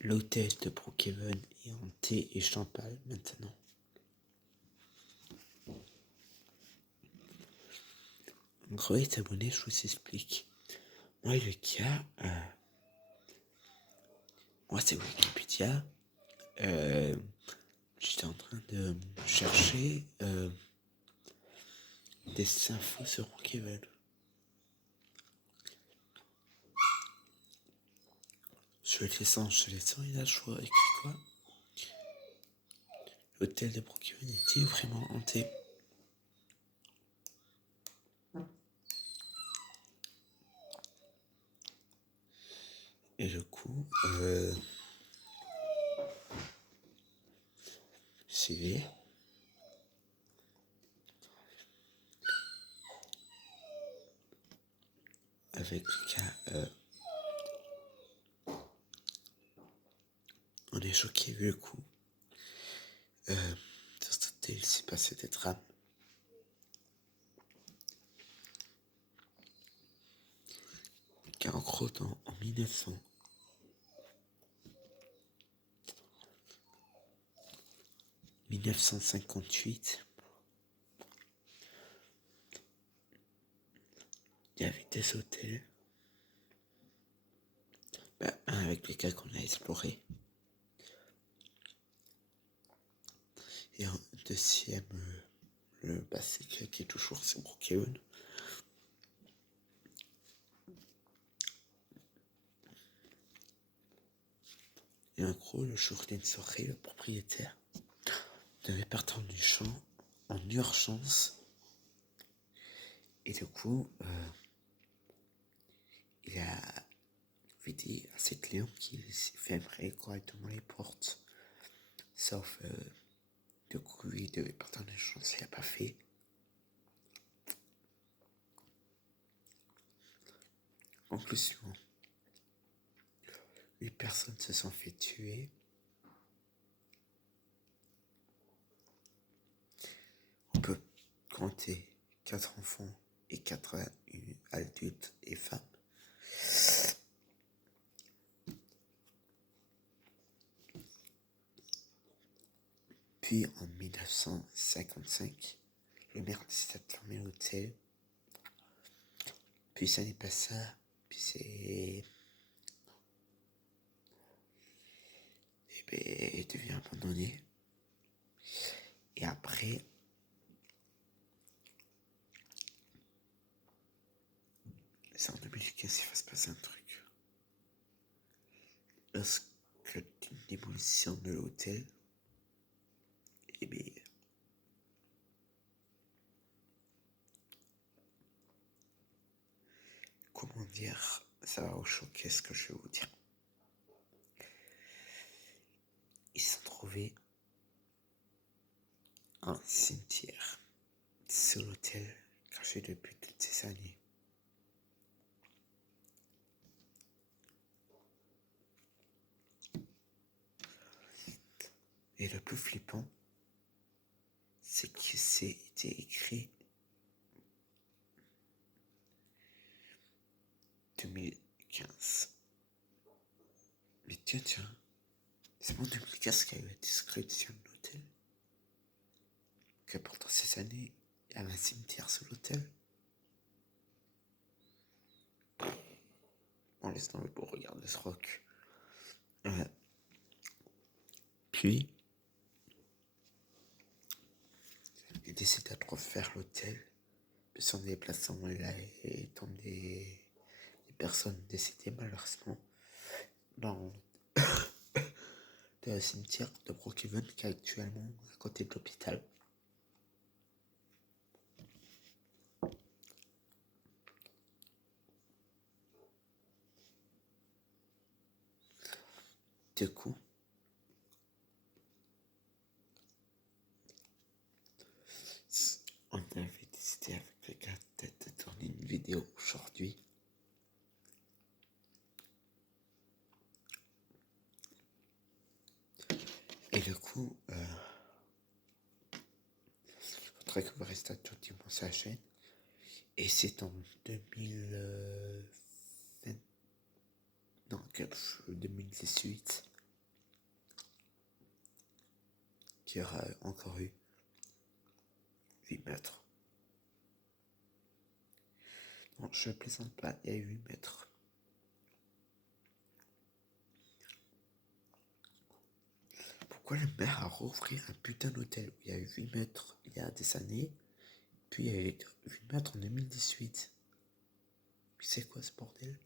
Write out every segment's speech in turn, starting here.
L'hôtel de Brookhaven est hanté et j'en parle maintenant. Gros abonnés, je vous explique. Moi, le cas, moi c'est Wikipédia. J'étais en train de chercher des infos sur Brookhaven. Je descends, et là je vois écrit quoi. L'hôtel de Brookhaven était vraiment hanté. Et du coup, j'y vais. Avec le cas, on est choqué vu le coup. Dans cet hôtel, il s'est passé des drames. Car en gros, en 1958, il y avait des hôtels, un avec lesquels qu'on a exploré, et un deuxième, c'est qui est toujours sur Brookhaven. Et en gros, le jour d'une soirée, le propriétaire devait partir du champ en urgence. Et du coup, il a dit à ses clients qu'il fermerait correctement les portes. Sauf, du coup, il devait partir en urgence, il l'a pas fait. Conclusion. 8 personnes se sont fait tuer. On peut compter 4 enfants et 4 adultes et femmes. Puis en 1955, le maire décide de fermer l'hôtel. Puis ça n'est pas ça. Puis c'est... il devient abandonné. Et après, c'est en 2015 qu'il va se passer un truc. Lorsque une démolition de l'hôtel, comment dire, ça va vous choquer ce que je vais vous dire. Ils se sont trouvés un cimetière sur l'hôtel caché depuis toutes ces années. Et le plus flippant, c'est que c'était écrit 2015. Mais tiens, c'est pas en 2015 qu'il y a eu la description de l'hôtel. Que pourtant ces années, il y avait un cimetière sous l'hôtel. On laisse tomber pour regarder ce rock. Puis, il décide de refaire l'hôtel. Puis son déplacement, il a tombé des personnes décédées malheureusement dans le cimetière de Brookhaven qui est actuellement à côté de l'hôpital. Du coup, on avait décidé avec le gars de tourner une vidéo aujourd'hui. Et du coup, il faudrait que vous restiez attentivement sur la chaîne. Et c'est en 2018 qu'il y aura encore eu 8 mètres. Non, je plaisante pas, il y a eu 8 mètres. Pourquoi le maire a rouvert un putain d'hôtel où il y a eu 8 mètres il y a des années, puis il y a eu 8 mètres en 2018? Puis c'est quoi ce bordel?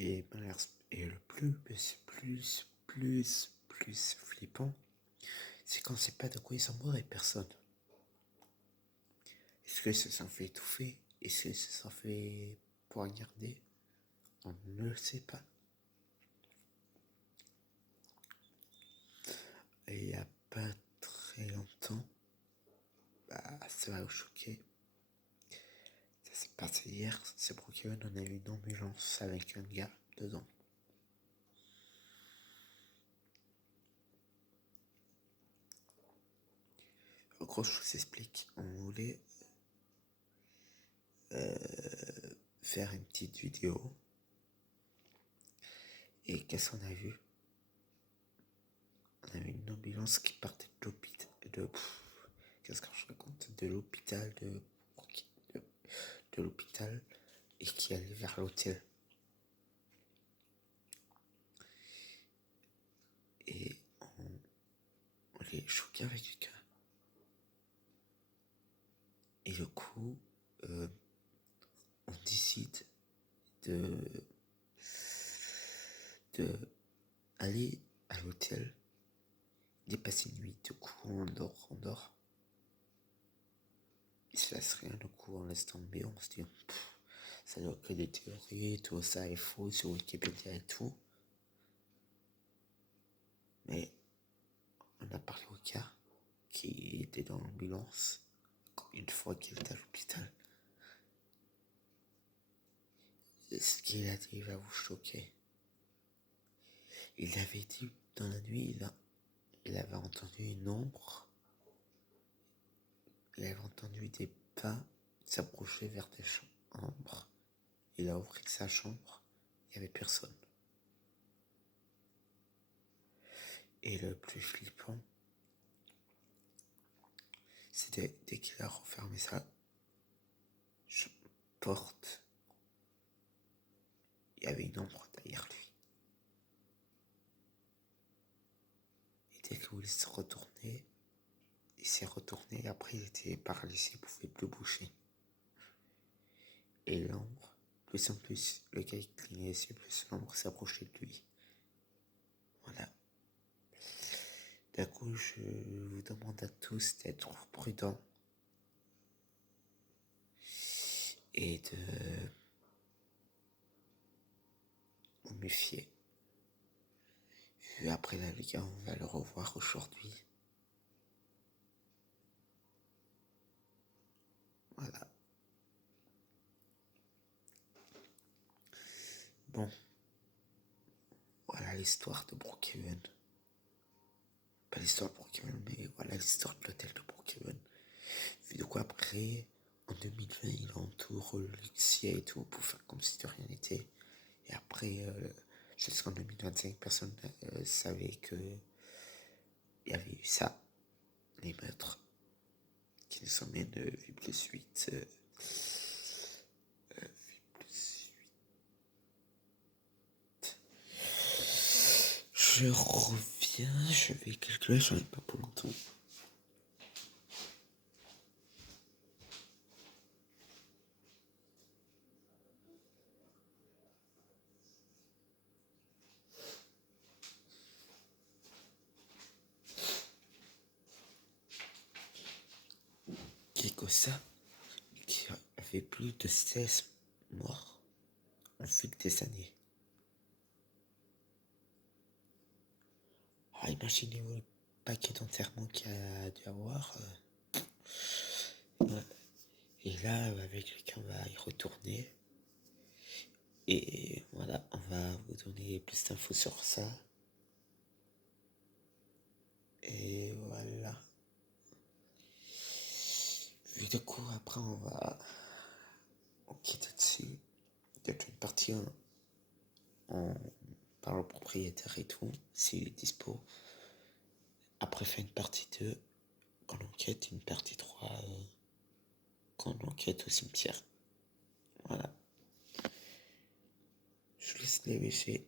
Et le plus flippant, c'est quand c'est pas de quoi ils sont morts et personne. Est-ce qu'ils se sont fait étouffer? Est-ce qu'ils se sont fait poignarder? On ne le sait pas. Et il n'y a pas très longtemps, ça va vous choquer. Ça s'est passé hier, c'est Brookhaven, on a eu une ambulance avec un gars dedans. En gros, je vous explique. On voulait faire une petite vidéo. Et qu'est-ce qu'on a vu? On avait une ambulance qui partait de l'hôpital. Qu'est-ce que je raconte? De l'hôpital de l'hôpital et qui allait vers l'hôtel. Et on les choquait avec du cas. Et du coup, on décide de aller à l'hôtel, d'y passer une nuit. Du coup, on dort. Il se passe rien, du coup, on laisse tomber, on se dit, ça doit que des théories, tout ça est faux sur Wikipédia et tout. Mais on a parlé au gars qui était dans l'ambulance une fois qu'il était à l'hôpital. Ce qu'il a dit va vous choquer. Il avait dit dans la nuit, il avait entendu une ombre. Il avait entendu des pas s'approcher vers des chambres. Il a ouvert sa chambre, il n'y avait personne. Et le plus flippant, c'était dès qu'il a refermé sa porte, il y avait une ombre derrière lui. Et dès qu'il s'est retourné, et après il était paralysé, il ne pouvait plus bouger. Et l'ombre, plus en plus, le gars il clignait les yeux, plus l'ombre s'approchait de lui. Voilà. D'un coup, je vous demande à tous d'être prudents et de vous méfier. Vu après la Ligue 1, on va le revoir aujourd'hui. Voilà. Bon. Voilà l'histoire de Brookhaven. Pas l'histoire de Brookhaven, mais voilà l'histoire de l'hôtel de Brookhaven. Vu de quoi après, en 2020, il entoure Luxia et tout pour faire comme si de rien n'était. Et après, jusqu'en 2025, personne ne savait que il y avait eu ça, les meurtres, qui nous emmènent 8 plus 8. 8 plus 8. Je reviens, je vais calculer, j'en ai pas pour longtemps. Kikosa, qui avait plus de 16 morts en fil des années. Alors imaginez-vous le paquet d'enterrement qu'il y a dû avoir. Ouais. Et là, avec lui, on va y retourner. Et voilà, on va vous donner plus d'infos sur ça. Et voilà. Après, on va enquêter dessus. Peut-être une partie, on parle au propriétaire et tout, s'il est dispo. Après, fait une partie 2, quand on enquête, une partie 3, quand on enquête au cimetière. Voilà. Je laisse les WC.